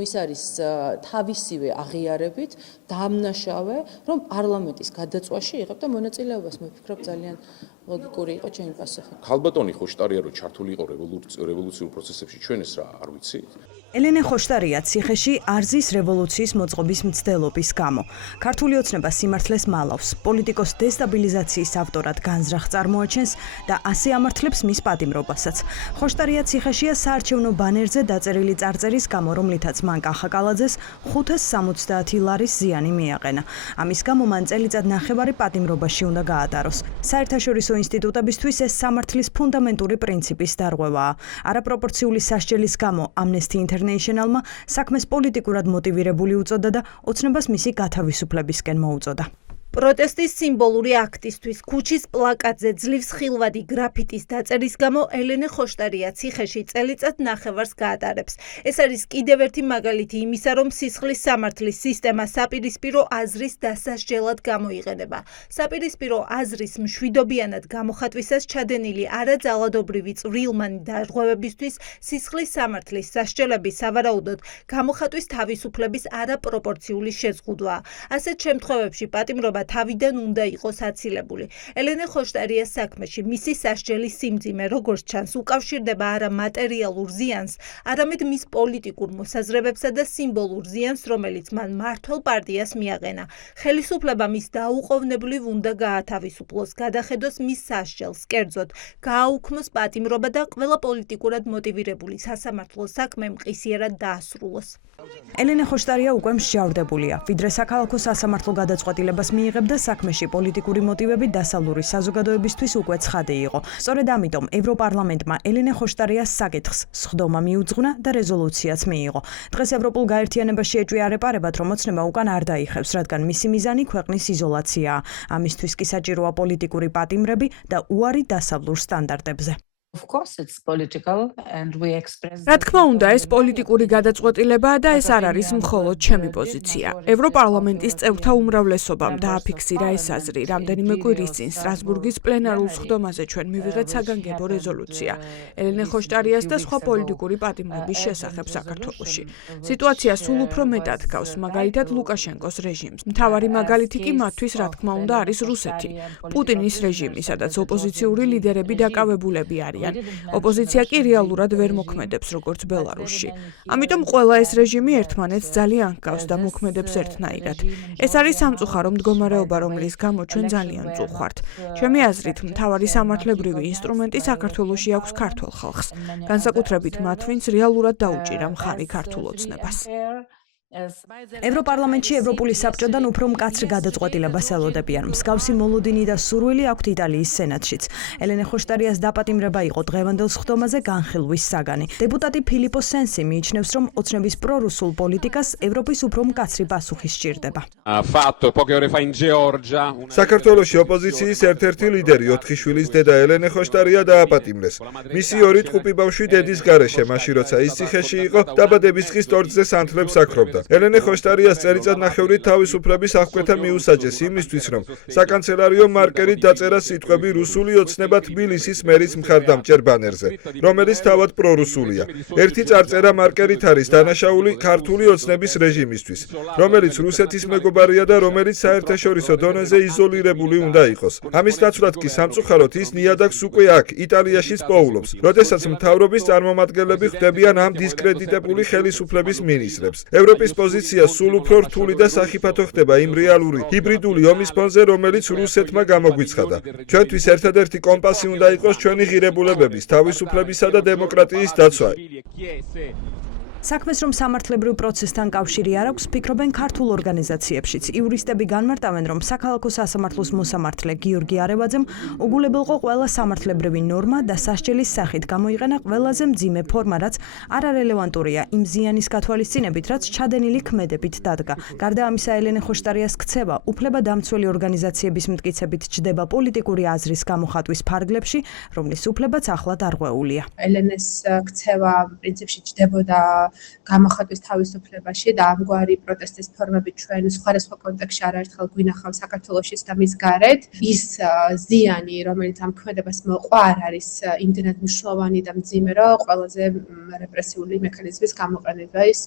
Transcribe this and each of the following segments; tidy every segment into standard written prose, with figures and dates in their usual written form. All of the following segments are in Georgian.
რომ ის არის თავისივე აღიარებით დამნაშავე, რომ პარლამენტის გადაწვაში იღებდა მონაწილეობას. მე ვფიქრობ ძალიან ლოგიკური იყო ჩემი პასუხი. ქალბატონი ხოშტარია რომ ჩართული იყო რევოლუციურ პროცესებში, ჩვენ ეს რა არ ვიცით? ელენე ხოშტარია ციხეში არზის რევოლუციის მოწყობის მცდელობის გამო. ქართული ოცნება სიმართლეს მალავს, პოლიტიკოს დესტაბილიზაციის ავტორად განზრახ წარმოაჩენს და ასე ამართლებს მის პატიმრობასაც. ხოშტარია ციხეშია საარჩევნო ბანერზე დაწერილი წარწერის გამო, რომლითაც მან კახა კალაძეს 570 ლარის ზიანი მიაყენა. ამის გამო მან წელიწად ნახევარი პატიმრობაში უნდა გაატაროს. საერთაშორისო ინსტიტუტებისთვის ეს სამართლის ფუნდამენტური პრინციპის დარღვევაა. არაპროპორციული სასჯელის გამო Amnesty International-მა საქმეს პოლიტიკურად მოტივირებული უწოდა და ოცნებას მისი გათავისუფლებისკენ მოუწოდა. პროტესტის სიმბოლური აქტისთვის ქუჩის პლაკატზე ძლივს ხილვადი გრაფიტის დაწერის გამო ელენე ხოშტარია ციხეში წელიწად ნახევარს გაატარებს. ეს არის კიდევ ერთი მაგალითი იმისა, რომ სისხლის სამართლის სისტემა საპირისპირო აზრის დასასჯელად გამოიყენება. საპირისპირო აზრის მშვიდობიანად გამოხატვისას ჩადენილი არაძალადობრივი წვრილმანი დარღვევებისთვის სისხლის სამართლის სასჯელები სავარაუდოდ გამოხატვის თავისუფლების არაპროპორციული შეზღუდვაა. ასეთ შემთხვევებში პატიმრობა თავიდან უნდა იყოს აცილებული. ელენე ხოშტარიას საქმეში მისი სასჯელის სიმძიმე, როგორც ჩანს, უკავშირდება არა მატერიალურ ზიანს, არამედ მის პოლიტიკურ მოსაზრებებსა და სიმბოლურ ზიანს, რომელიც მან მმართველ პარტიას მიაყენა. ხელისუფლება მის დაუყოვნებლივ უნდა გაათავისუფლოს, გადახედოს მის სასჯელს, კერძოდ, გააუქმოს პატიმრობა და ყველა პოლიტიკურად მოტივირებული სასამართლო საქმე მყისიერად დაასრულოს. ელენე ხოშტარია უკვე მსჯავრდებულია, ვიდრე საქალაქო სასამართლო გადაწყვეტილებას მიიღებდა საქმეში პოლიტიკური მოტივები დასავლური საზოგადოებისთვის უკვე ცხადი იყო. სწორედ ამიტომ ევროპარლამენტმა ელენე ხოშტარიას საკითხს სხდომა მიუძღვნა და რეზოლუციაც მიიღო. დღეს ევროპულ გაერთიანებაში ეჭვია არეპარებად, რომ ოცნება უკან არ დაიხევს, რადგან მისი მიზანი ქვეყნის იზოლაციაა. ამისთვის კი საჭიროა პოლიტიკური პატიმრები და უარი დასავლურ სტანდარტებზე. რა თქმა უნდა, ეს პოლიტიკური გადაწყვეტილებაა და ეს არ არის მხოლოდ ჩემი პოზიცია. ევროპარლამენტის წევრთა უმრავლესობამ დააფიქსირა ეს აზრი. რამდენიმე კვირის წინ სტრასბურგის პლენარულ სხდომაზე ჩვენ მივიღეთ საგანგებო რეზოლუცია ელენე ხოშტარიას და სხვა პოლიტიკური პატიმრების შესახებ საქართველოში. სიტუაცია სულ უფრო მეტად გავს, მაგალითად ლუკაშენკოს რეჟიმს. მთავარი მაგალითი კი მათთვის, რა თქმა უნდა, არის რუსეთი. პუტინის რეჟიმი, სადაც ოპოზიციური ლიდერები დაკავებულები არიან. ოპოზიცია კი რეალურად ვერ მოქმედებს როგორც ბელარუსში. ამიტომ ყველა ეს რეჟიმი ერთმანეთს ძალიან ჰგავს და მოქმედებს ერთნაირად. ეს არის სამწუხარო მდგომარეობა, რომლის გამო ჩვენ ძალიან მწუხვართ. ჩემი აზრით, მთავარი სამართლებრივი ინსტრუმენტი საქართველოში აქვს ქართულ ხალხს. განსაკუთრებით მათ, ვინც რეალურად დაუჭირა მხარი ქართულ ოცნებას. ევროპარლამენტში ევროპული საბჭოდან უფრო მკაცრ გადაწყვეტილებას ელოდებიან. მსგავსი მოლოდინი და სურვილი აქვთ იტალიის სენატშიც. ელენე ხოშტარიას დაპატიმრება იყო დღევანდელ სხდომაზე განხილვის საგანი. დეპუტატი ფილიპო სენსი მიიჩნევს, რომ ოცნების პრორუსულ პოლიტიკას ევროპის უფრო მკაცრი პასუხი სჭირდება. საქართველოში ოპოზიციის ერთ-ერთი ლიდერი 4 შვილის დედა ელენე ხოშტარია დააპატიმრეს. მისი ორი ტყუპი ბავშვი დედის გარეშე, მაშინ როცა ის ციხეში იყო, დაბადების დღის ტორტზე სანთლებს აქრობდა. ელენე ხოშტარიას წელიწად ნახევრით თავისუფლების აღკვეთა მიუსაჯეს იმისთვის, რომ საკანცელარიო მარკერით დაწერა სიტყვები რუსული ოცნება თბილისის მერის მხარდამჭერ ბანერზე, რომელიც თავად პრორუსულია. ერთი წარწერა მარკერით არის დანაშაული ქართული ოცნების რეჟიმისთვის, რომელიც რუსეთის მეგობარია და რომელიც საერთაშორისო დონეზე იზოლირებული უნდა იყოს. ამის ნაცვლად კი სამწუხაროდ ის ნიადაგს უკვე აქ, იტალიაშიც პოულობს, როდესაც მთავრობის წარმომადგენლები ხვდებიან ამ დისკრედიტებული ხელისუფლების მინისტრებს. ევროპის პოზიცია სულ უფრო რთული და სახიფათო ხდება იმ რეალური ჰიბრიდული ომის ფონზე, რომელიც რუსეთმა გამოგვიცხადა. ჩვენთვის ერთადერთი კომპასი უნდა იყოს ჩვენი ღირებულებების, თავისუფლებისა და დემოკრატიის დაცვა. საქმეს რომ სამართლებრივ პროცესთან კავშირი არ აქვს, ფიქრობენ ქართულ ორგანიზაციებშიც. იურისტები განმარტავენ, რომ საქალაქო სასამართლოს მოსამართლე გიორგი არევაძემ უგულებელყო ყველა სამართლებრივი ნორმა და სასჯელის სახით გამოიყენა ყველაზე მძიმე ფორმა, რაც არარელევანტურია იმ ზიანის გათვალისწინებით, რაც ჩადენილი ქმედებით დადგა. გარდა ამისა, ელენე ხოშტარიას ქცევა უფლებადამცველი ორგანიზაციების მტკიცებით ჯდება პოლიტიკური აზრის გამოხატვის ფარგლებში, რომლის უფლებაც ახლა დარღვეულია. ელენეს ქცევა პრინციპში ჯდებოდა გამოხატვის თავისუფლებაში და ამგვარი პროტესტის ფორმები ჩვენ სხვადასხვა კონტექსტში არაერთხელ გვინახავთ საქართველოშიც და მის გარეთ. ის ზიანი, რომელიც ამ ქმედებას მოყვა, არ არის იმდენად მნიშვნელოვანი და მძიმე, რომ ყველაზე რეპრესიული მექანიზმის გამოყენების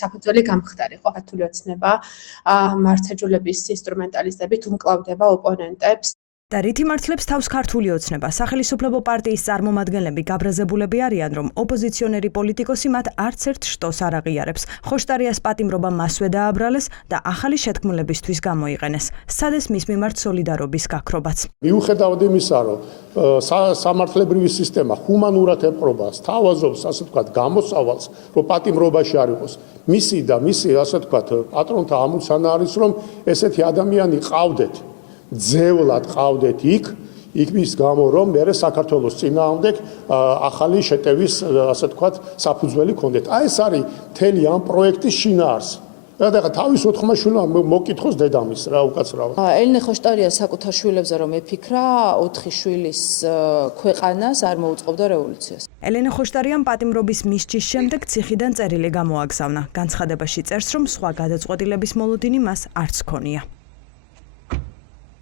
საფუძველი გამხდარიყო. ქართული ოცნება მართლმსაჯულების ინსტრუმენტალიზებით უმკლავდება ოპონენტებს. და რით იმართლებს თავს ქართული ოცნება? სახელმწიფო პარტიის წარმომადგენლები გაბრაზებულები არიან, რომ ოპოზიციონერი პოლიტიკოსი მათ არც ერთ შტოს არ აღიარებს. ხოშტარიას პატიმრობა მასვე დააბრალეს და ახალი შეთქმულებისთვის გამოიყენეს. სცადეს მის მიმართ სოლიდარობის გაქრობაც. მიუხედავად იმისა, რომ სამართლებრივი სისტემა ჰუმანურად ეპყრობს, თავაზობს, ასე ვთქვათ, გამოსავალს, რომ პატიმრობაში არ იყოს. მისი, ასე ვთქვათ, პატრონთა ამოცანა არის, რომ ესეთი ადამიანი ყავდეთ. ძევლად ყავდეთ იქ მის გამო რომ მე საქართველოს წინააღმდეგ ახალი შეტევის ასე ვთქვათ საფუძველი ქონდეთ. აი ეს არის მთელი ამ პროექტის შინაარსი. და თავის 4 შვილმა მოკითხოს დედამისს რა უკაცრავად. ელენე ხოშტარია საკუთარ შვილებზე რომ ეფიქრა 4 შვილის ქვეყანას არ მოუწყობდა რევოლუციას. ელენე ხოშტარიამ პატიმრობის მისჯის შემდეგ ციხიდან წერილი გამოაგზავნა. განცხადებაში წერს, რომ სხვა გადაწყვეტილების მოლოდინი მას არც ჰქონია.